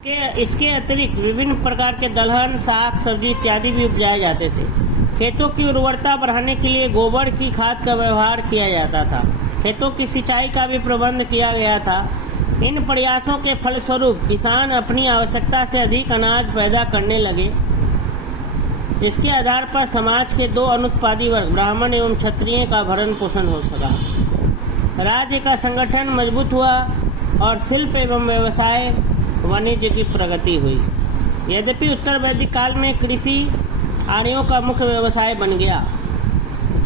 इसके अतिरिक्त विभिन्न प्रकार के दलहन, साग, सब्जी इत्यादि भी उपजाए जाते थे। खेतों की उर्वरता बढ़ाने के लिए गोबर की खाद का व्यवहार किया जाता था। खेतों की सिंचाई का भी प्रबंध किया गया था। इन प्रयासों के फलस्वरूप किसान अपनी आवश्यकता से अधिक अनाज पैदा करने लगे। इसके आधार पर समाज के दो अनुत्पादी वर्ग ब्राह्मण एवं क्षत्रिय का भरण पोषण हो सका। राज्य का संगठन मजबूत हुआ और शिल्प एवं व्यवसाय वाणिज्य की प्रगति हुई। यद्यपि उत्तर वैदिक काल में कृषि आर्यों का मुख्य व्यवसाय बन गया,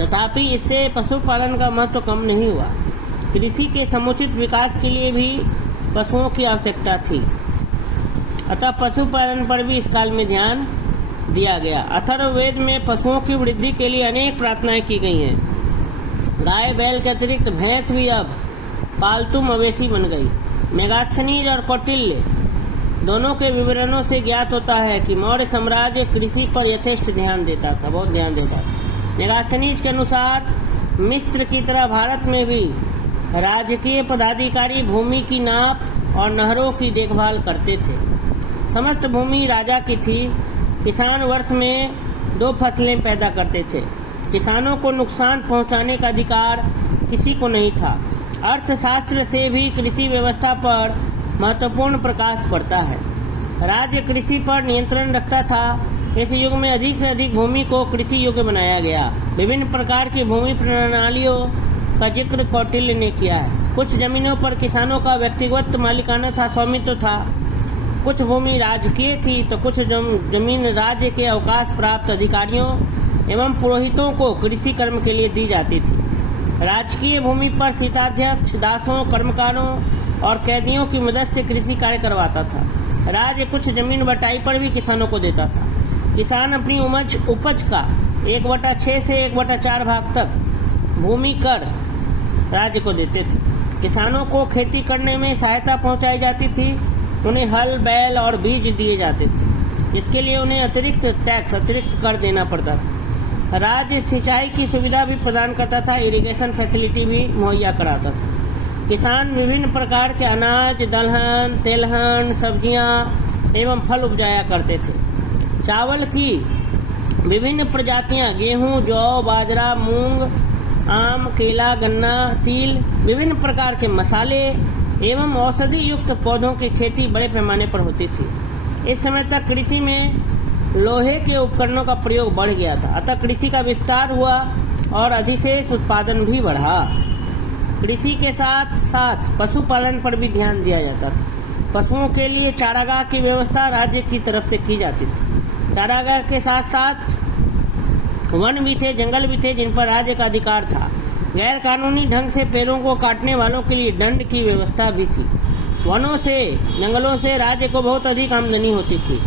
तथापि इससे पशुपालन का महत्व कम नहीं हुआ। कृषि के समुचित विकास के लिए भी पशुओं की आवश्यकता थी, अतः पशुपालन पर भी इस काल में ध्यान दिया गया। अथर्ववेद में पशुओं की वृद्धि के लिए अनेक प्रार्थनाएं की गई हैं। गाय बैल के अतिरिक्त भैंस भी अब पालतू मवेशी बन गई। मेगास्थनीज और कौटिल्य दोनों के विवरणों से ज्ञात होता है कि मौर्य साम्राज्य कृषि पर यथेष्ट ध्यान देता था, बहुत ध्यान देता था। मेगास्थनीज के अनुसार मिस्र की तरह भारत में भी राजकीय पदाधिकारी भूमि की नाप और नहरों की देखभाल करते थे। समस्त भूमि राजा की थी। किसान वर्ष में 2 फसलें पैदा करते थे। किसानों को नुकसान पहुंचाने का अधिकार किसी को नहीं था। अर्थशास्त्र से भी कृषि व्यवस्था पर महत्वपूर्ण प्रकाश पड़ता है। राज्य कृषि पर नियंत्रण रखता था। इस युग में अधिक से अधिक भूमि को कृषि योग्य बनाया गया। विभिन्न प्रकार की भूमि प्रणालियों का जिक्र कौटिल्य ने किया है। कुछ जमीनों पर किसानों का व्यक्तिगत मालिकाना था, स्वामित्व था। कुछ भूमि राजकीय थी तो कुछ जमीन राज्य के अवकाश प्राप्त अधिकारियों एवं पुरोहितों को कृषि कर्म के लिए दी जाती थी। राजकीय भूमि पर शीताध्यक्ष दासों, कर्मकारों और कैदियों की मदद से कृषि कार्य करवाता था। राज्य कुछ जमीन बटाई पर भी किसानों को देता था। किसान अपनी उपज का 1/6 से 1/4 भाग तक भूमि कर राज्य को देते थे। किसानों को खेती करने में सहायता पहुंचाई जाती थी। उन्हें हल, बैल और बीज दिए जाते थे, जिसके लिए उन्हें अतिरिक्त कर देना पड़ता था। राज्य सिंचाई की सुविधा भी प्रदान करता था, इरिगेशन फैसिलिटी भी मुहैया कराता था। किसान विभिन्न प्रकार के अनाज, दलहन, तेलहन, सब्जियां एवं फल उपजाया करते थे। चावल की विभिन्न प्रजातियां गेहूं, जौ, बाजरा, मूंग, आम, केला, गन्ना, तिल, विभिन्न प्रकार के मसाले एवं औषधि युक्त पौधों की खेती बड़े पैमाने पर होती थी। इस समय तक कृषि में लोहे के उपकरणों का प्रयोग बढ़ गया था, अतः कृषि का विस्तार हुआ और अधिशेष उत्पादन भी बढ़ा। कृषि के साथ साथ पशुपालन पर भी ध्यान दिया जाता था। पशुओं के लिए चारागाह की व्यवस्था राज्य की तरफ से की जाती थी। चारागाह के साथ साथ वन भी थे, जंगल भी थे, जिन पर राज्य का अधिकार था। गैर कानूनी ढंग से पेड़ों को काटने वालों के लिए दंड की व्यवस्था भी थी। वनों से, जंगलों से राज्य को बहुत अधिक आमदनी होती थी।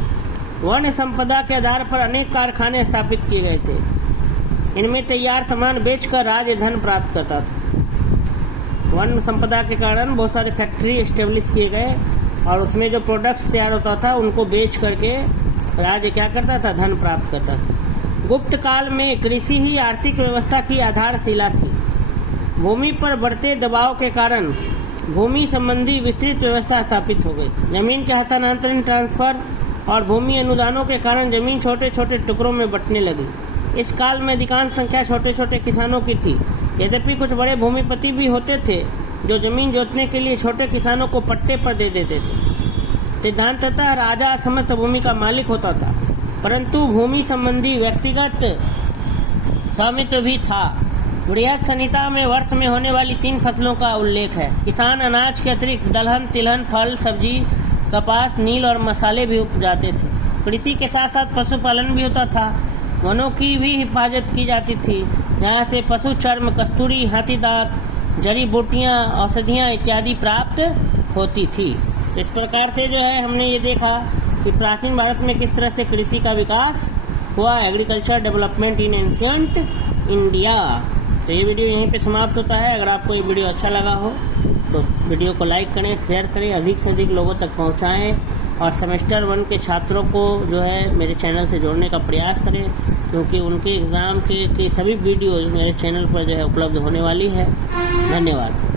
वन संपदा के आधार पर अनेक कारखाने स्थापित किए गए थे। इनमें तैयार सामान बेचकर राज्य धन प्राप्त करता था। वन संपदा के कारण बहुत सारे फैक्ट्री एस्टेब्लिश किए गए और उसमें जो प्रोडक्ट्स तैयार होता था उनको बेच करके राज्य क्या करता था, धन प्राप्त करता था। गुप्त काल में कृषि ही आर्थिक व्यवस्था की आधारशिला थी। भूमि पर बढ़ते दबाव के कारण भूमि संबंधी विस्तृत व्यवस्था स्थापित हो गई। जमीन के हस्तांतरण, ट्रांसफर और भूमि अनुदानों के कारण जमीन छोटे छोटे टुकड़ों में बंटने लगी। इस काल में अधिकांश संख्या छोटे छोटे किसानों की थी। यद्यपि कुछ बड़े भूमिपति भी होते थे जो जमीन जोतने के लिए छोटे किसानों को पट्टे पर दे देते थे। सिद्धांततः राजा समस्त भूमि का मालिक होता था, परंतु भूमि संबंधी व्यक्तिगत स्वामित्व भी था। बृहद संहिता में वर्ष में होने वाली 3 फसलों का उल्लेख है। किसान अनाज के अतिरिक्त दलहन, तिलहन, फल, सब्जी, कपास, नील और मसाले भी उपजाते थे। कृषि के साथ साथ पशुपालन भी होता था। वनों की भी हिफाजत की जाती थी, जहाँ से पशु चर्म, कस्तूरी, हाथी दांत, जड़ी बूटियाँ, औषधियाँ इत्यादि प्राप्त होती थी। इस प्रकार से जो है हमने ये देखा कि प्राचीन भारत में किस तरह से कृषि का विकास हुआ, agriculture development in ancient India. तो ये वीडियो यहीं पे समाप्त होता है। अगर आपको ये वीडियो अच्छा लगा हो तो वीडियो को लाइक करें, शेयर करें, अधिक से अधिक लोगों तक पहुंचाएं और सेमेस्टर 1 के छात्रों को जो है मेरे चैनल से जोड़ने का प्रयास करें, क्योंकि उनके एग्ज़ाम के सभी वीडियोज़ मेरे चैनल पर जो है उपलब्ध होने वाली है। धन्यवाद।